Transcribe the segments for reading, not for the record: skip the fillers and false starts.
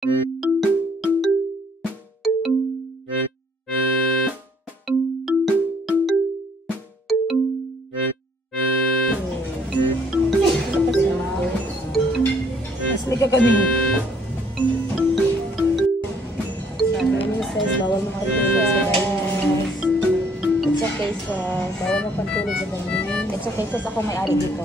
Asli ka kami. Sabi bawal makatulog sa dining. It's okay, sis. Bawal makatulog sa dining. It's okay, sis. Ako may-ari dito.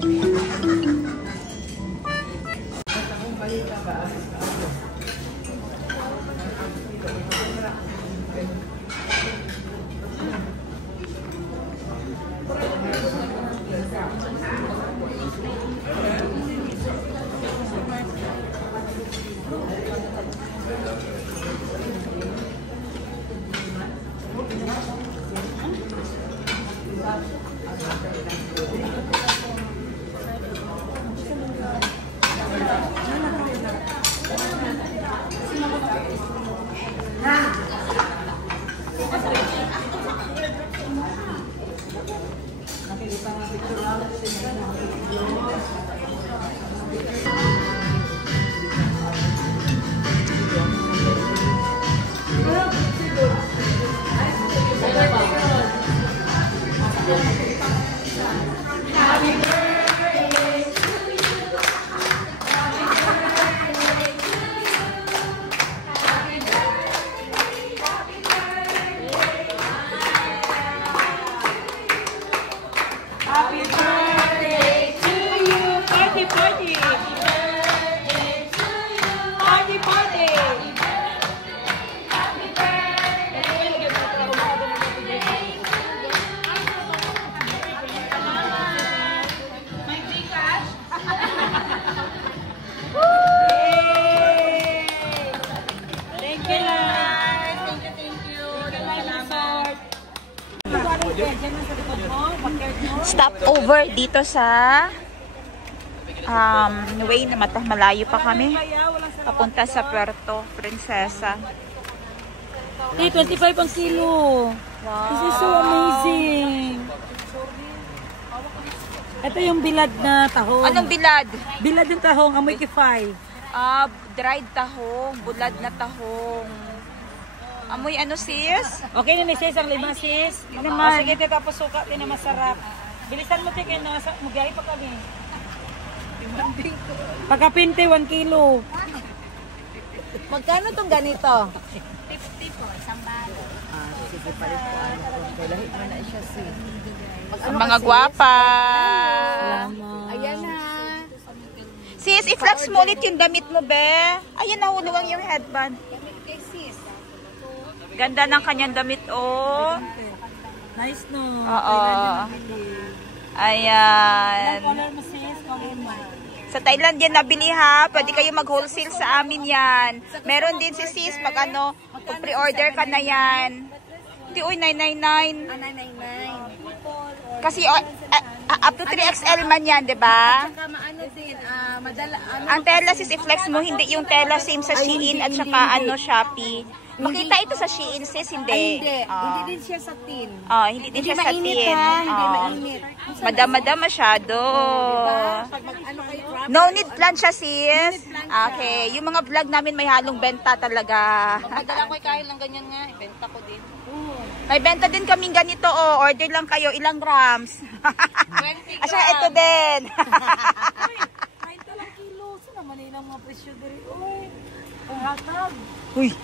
Stop over dito sa way na malayo pa kami papunta sa Puerto Princesa. Hey, 25 ang kilo. Wow. This is so amazing. Ito yung bilad na tahong. Anong bilad? Bilad ng tahong, amoy kifay. Dried tahong, bulad na tahong. Amoy ano, sis? Okay na ni sis, ang lima sis. Sige, tapos suka, din na masarap. Bilisan mo, Tik, magyari pa kami. Pagkapinte, 1 kilo. Magkano tong ganito? 50 po, isang balo. Sige, palit po. Lahit mo na siya, sis. Ang mga gwapa. Ayan na. Sis, i-flex mo ulit yung damit mo, be. Ayan, nahuluwang yung headband. Damit kay sis. Ganda ng kanyang damit, oh. Nice, no? Oo. Ayan. Color mo, sis. Color mo. Sa Thailand yan nabili, ha. Pwede kayo mag-wholesale sa amin yan. Meron din si sis, pag pre-order ka na yan. Hindi, uy, 999. 999. Kasi up to 3XL man yan, di ba? Saka maano din, Ang tela sis, i-flex mo, hindi yung tela same sa Shein at saka Shopee. Makita ito sa Shein, sis, hindi. Hindi din siya sa tin. Hindi din siya sa tin. Hindi mainit. Madam masyado. Pag mag-ano kayo, No need plan siya, sis. Okay, yung mga vlog namin may halong benta talaga. magdala ko kahit lang ganyan nga, ibenta ko din. May benta din kaming ganito, oh. Order lang kayo, ilang grams. 20 Asya, ito din. Kahit talang kilo. Saan naman ilang mga presyo diri? Uy, ang hatag. Uy.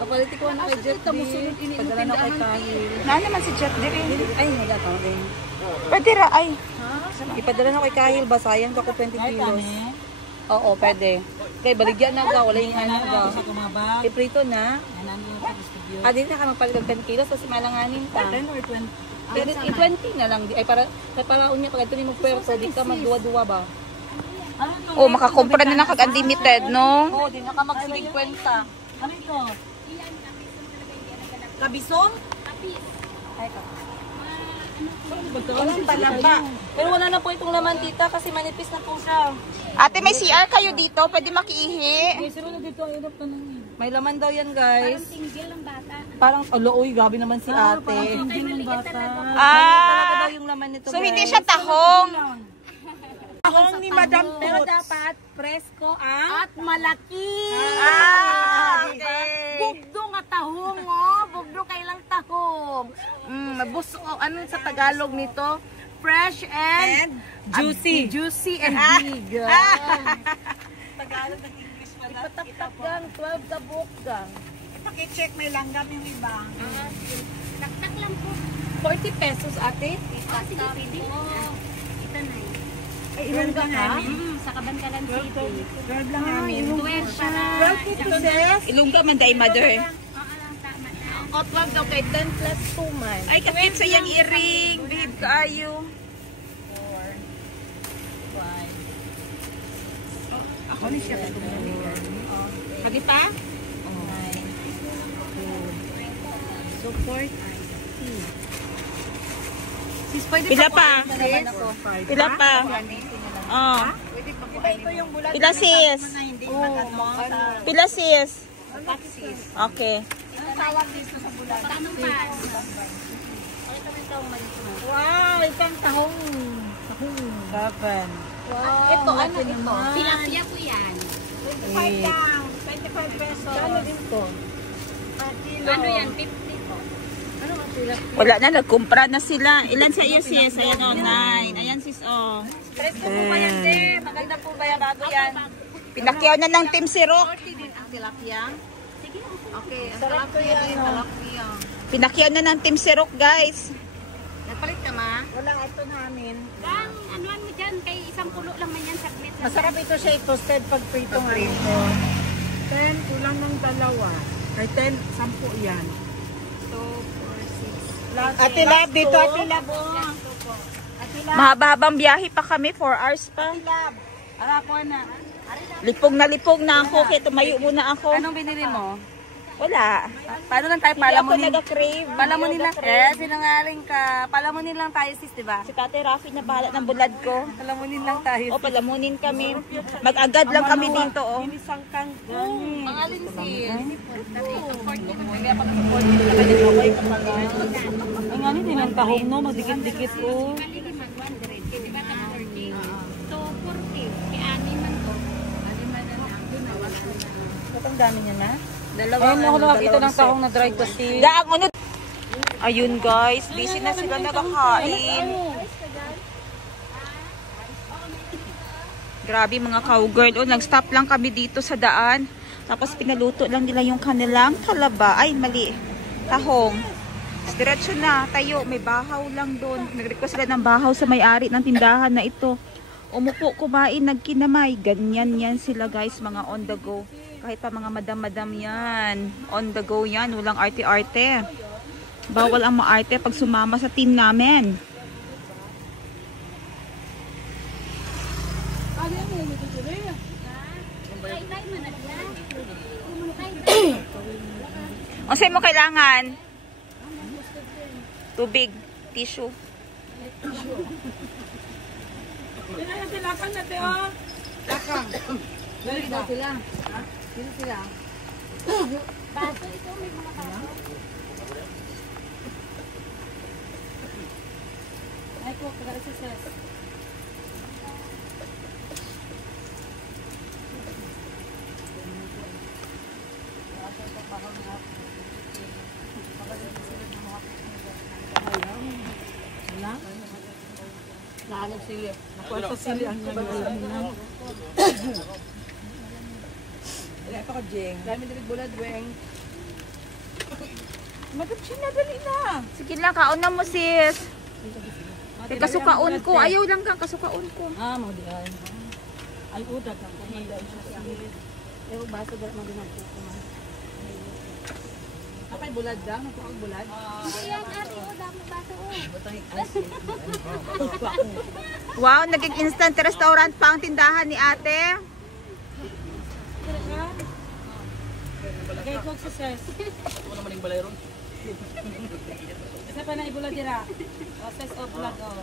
Kapalit ko na kay Jeff D. Padala na kay Kahil. Na naman si Jeff din. Ay, nagataw din. Pwede ra, ay. Ipadala na kay Kahil ba? Sayang ka ko 20 kilos. Oo, pwede. Kay baligyan na ka, wala yung ano ka. Iprito na. Di na ka magpalit ng 10 kilos kasi malanganin ta. 10 or 20? 20 na lang. Ay, para unya pag ito ni mo puwerto, di ka magduwa-duwa ba? Oh, makakumpra na ng kag-unlimited, no? Oo, di na ka magsigig kwenta. Ano ito? Kabisong? Ay, kapis. Walang palaba. Pero wala na po itong laman, tita, kasi manipis na po siya. Ate, may CR kayo dito? Pwede makiihi? Okay, sino na dito? Ang hirap na lang. May laman daw yan, guys. Parang tinggil ang bata. Parang, uy, gabi naman si ate. Parang tingin ng bata. Talaga daw yung laman nito, So guys. hindi siya tahong. tahong ni Madam Toots. Pero dapat presko At malaki. Okay. Bugdo nga tahong, oh. Bugdo kailang tahong. Buso, ano sa Tagalog nito? Fresh and juicy. Juicy and big. Tagalog ng English mo na. Ipatak gang, 12 ka buok gang. Paki-check may langgam yung iba. Taktak lang po. 40 pesos ate. Sige, pwede. Ito na yun. Ay, ilang ka ha? Sa Kabankalan City. 12 lang namin. 12 para. 12 pesos. Ilungga man day mother. Oo lang, tama na. O 12 daw kay 10 plus 2 man. Ay, kapit sa yung earring. Behave kaayo. 4, 5. Ako ni siya ka tumalikan. Pati pa? Support. Sis, pwede Pila pa? naman ako. Pila pa? Oh. Ito yung bulat. Pila sis? Na hindi magano. Pila sis? Okay. Anong tawag dito sa bulan? Tanong pa. Wow, isang tahong. 7. Wow, ito, ano ito? Tilapia po yan. 25 lang. 25 pesos. Ano din to? Ano yan? 50 po. Wala na, nagkumpra na sila. Ilan sa iyo sis? Ayan o, 9. Ayan sis o. Presko po ba yan, te? Maganda po ba yan? Bago yan? Pinakyaw na ng Team Sirok. 40 din ang tilapia. Sige, Okay, ang tilapia din, tilapia. Pinakyaw na ng Team Sirok guys. Nagpalit ka ma? Wala ito namin. Gang, anuan mo dyan. Kay isang pulo lang man yan. Saglit lang. Masarap ito siya i-toasted pag prito nga ito. 10, kulang ng dalawa. Kay 10, 10 yan. 2, 4, 6. Ate Lab, dito Ate Lab. Mahaba-habang biyahe pa kami, 4 hours pa. Ara po na. Lipong na ako, kaya tumayo muna ako. Anong binili mo? Wala. Paano lang tayo Hindi ako palamunin? nag-crave. Palamunin lang. Eh, sinungaling ka. Palamunin lang tayo sis, di ba? Si Tate Rafi na bahala ng bulad ko. Palamunin lang tayo. O, palamunin kami. Mag-agad lang kami dito, oh. Binisang kang Mga linsis. Ay nga ni, din ang tahong no, magdikit-dikit oh. Hindi mag-100. Kaya diba ka 40? So, 40. Kaya ani man to. Ba't ang dami niya na? Ayun ako nakakita ng tahong na dry kasi. Daang unod. Ayun guys, busy na sila nagkakain. Grabe mga cowgirl. Oh, nag-stop lang kami dito sa daan. Tapos pinaluto lang nila yung kanilang talaba. Ay, mali. Tahong. Diretso na tayo. May bahaw lang doon. Nag-request sila ng bahaw sa may-ari ng tindahan na ito. Umupo, kumain, nagkinamay. Ganyan yan sila guys, mga on the go. Kahit pa mga madam-madam yan. On the go yan. Walang arte-arte. Bawal ang maarte pag sumama sa team namin. Tay-tay man na yan. O sa'yo mo kailangan? Tubig, tissue. Tinalakan natin oh. Lakang. Dito sila. Dito sila. Baso ito, may mga baso. Ay ko, kagara si sis. Nahanap sila. Nakuha sa sili ang nangyayon. Wala pa ka, Jeng. Dami din bulad, weng. Madam China, dali na. Sige lang, kaon na mo sis. Kay kasukaon ko. Ayaw lang kang kasukaon ko. Ah, mga di ay. Ay, udag ang kumanday siya. Pero baso ba mga ginagawa ko man. Apay bulad daw, nakuha bulad. Hindi yan, ate. O, dami baso. Wow, naging instant restaurant pa ang tindahan ni ate. Kay Cook success. Ako naman yung balay ron. Isa pa na ibula dira. Process of vlog oh.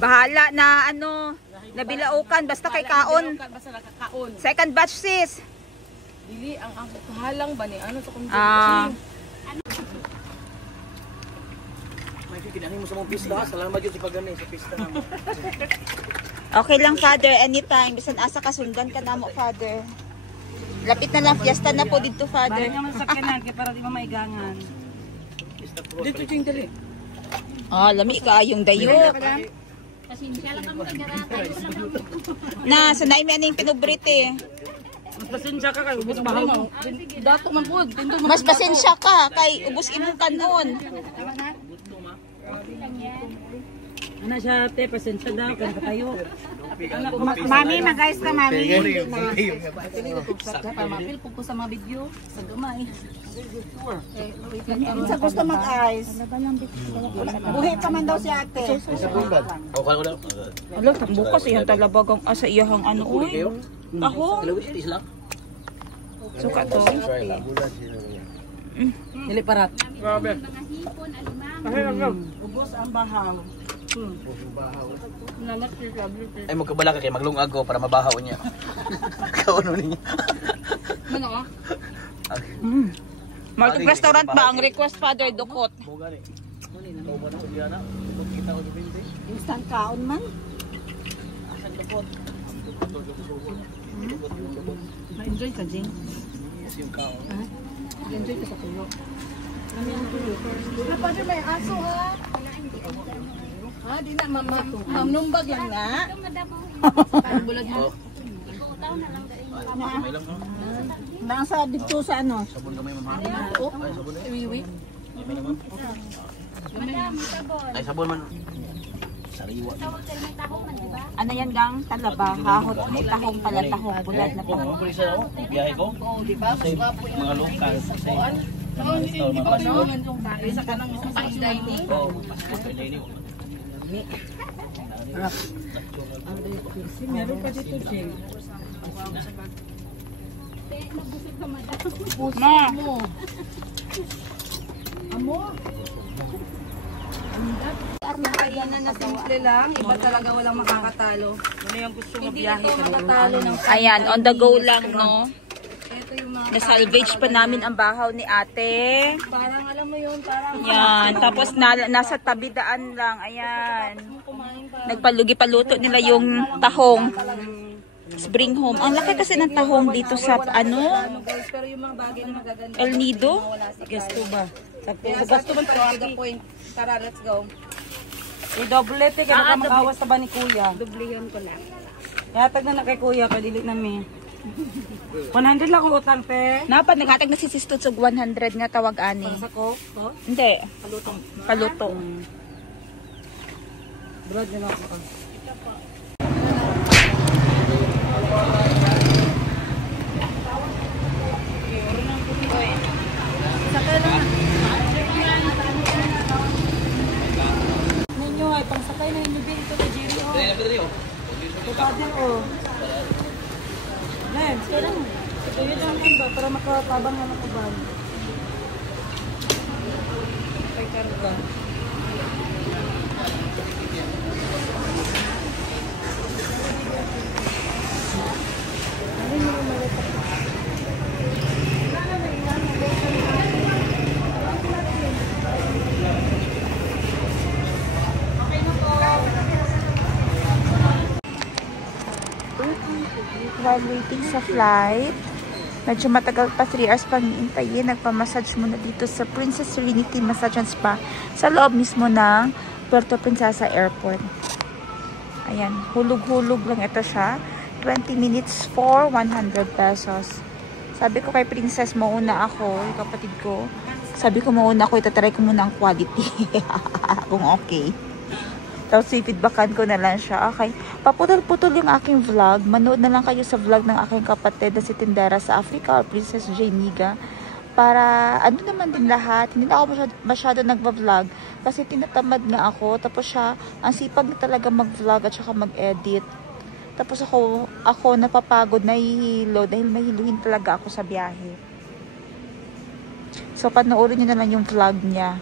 Bahala na ano, nabilaukan basta kay kaon. Basta nakakaon. Second batch sis. Dili, ang kahalang ba ni ano sa kung Ah. Kinahin mo sa mga pista. Salamat yun sa pagani sa pista naman. Okay lang, Father. Anytime. Bisan asa kasundan ka na mo, Father. Lapit na lang. Fiesta na po dito, Father. Balik naman sa kanan, kaya para di mamaigangan. Dito ching dali. Ah, lami ka yung dayo. Pasensya lang kami nagarakan ko lang. Na, sanay mo yung pinubrite. Mas pasensya ka kayo, ubos bahaw mo. Dato man po. Mas pasensya ka kay ubos imong kanon. Ano siya, te, pasensya daw, kaya katayo. Mami, mag-ayos ka, mami. Mapil po sa mga video. Sa gamay. Sa gusto mag-ayos. Buhi pa man daw si ate. Alo, bukas iyang talabagang asa iyahang ano uy. Ako. Suka to. Dili parat. Grabe. Mga hipon, alimang. Ubos ang bahaw. Ay magkabala ka kay maglungag ko para mabahaw niya. Kauno niya. Ano? Market restaurant ba ang request, Father? Dukot. Instant kaon man. Ma-enjoy ka, Jing? Enjoy ka sa tuyo. Father, may aso ha. Ha, di na mamnumbag lang nga. Ito madabaw. Bulag mo. Ikaw na lang dahil. May lang. Nasa dito sa ano? Sabon gamay mama. Oh, iwi-iwi. Madam, sabon. Ay sabon man. Sariwa. Tawag kayo ng tahong man, di ba? Ano yan gang? Talaba, hahot. May tahong pala, tahong. Bulad na tahong. Kung isa biyahe ko. Di ba? Mga lokal. Di ba naman yung dahil sa kanang fine dining? Meron pa dito, Jing. Nabusog ka, madam. Ma, Kainan na simple lang, iba talaga walang makakatalo. Ano yung gusto mo Hindi biyahe ito ka? makatalo ng ayan, on the go lang, no? Ito yung mga Na-salvage pa namin ang bahaw ni ate. parang alam mo yun, parang Yan, tapos nasa tabi daan lang, ayan. kumain ka. Nagpalugi paluto nila yung tahong. Let's bring home. Ang laki kasi ng tahong dito sa ano, Ano guys, pero yung mga bagay na magaganda. El Nido. Wala si Gusto ba? Kaya gasto man to the point. Tara, let's go. I-double te, kaya baka makawas sa ba ni kuya? Dublihan ko lang. Yatag na kay kuya, kaya dili na mi. 100 lang ang utang, te. Napad naghatag na si Sistot sa 100 nga tawag ani. Sa ko, to? Hindi. Paluto. Brad, yun ako. Ninyo ay pangsakay na inyo dito kay Jerry. Ito pa din, oh. Lens, kailan mo? Ito yun lang ba? Para makatabang na makaban. Kay Karuga. While waiting sa flight, medyo matagal pa 3 hours pang hiintayin. Nagpa-massage muna dito sa Princess Serenity Massage and Spa sa loob mismo ng Puerto Princesa Airport. Ayan, hulog-hulog lang ito siya. 20 minutes for 100 pesos. Sabi ko kay Princess, mauna ako, yung kapatid ko. Sabi ko mauna ako, itatry ko muna ang quality. Kung okay. Tapos feedbackan ko na lang siya. Okay, paputol-putol yung aking vlog. Manood na lang kayo sa vlog ng aking kapatid na si Tindera sa Africa or Princess Janiga. Para ano naman din lahat. Hindi na ako masyado nagva-vlog. Kasi tinatamad nga ako. Tapos siya, ang sipag na talaga mag-vlog at saka mag-edit. Tapos ako napapagod, nahihilo. Dahil mahiluhin talaga ako sa biyahe. So panoorin nyo na lang yung vlog niya.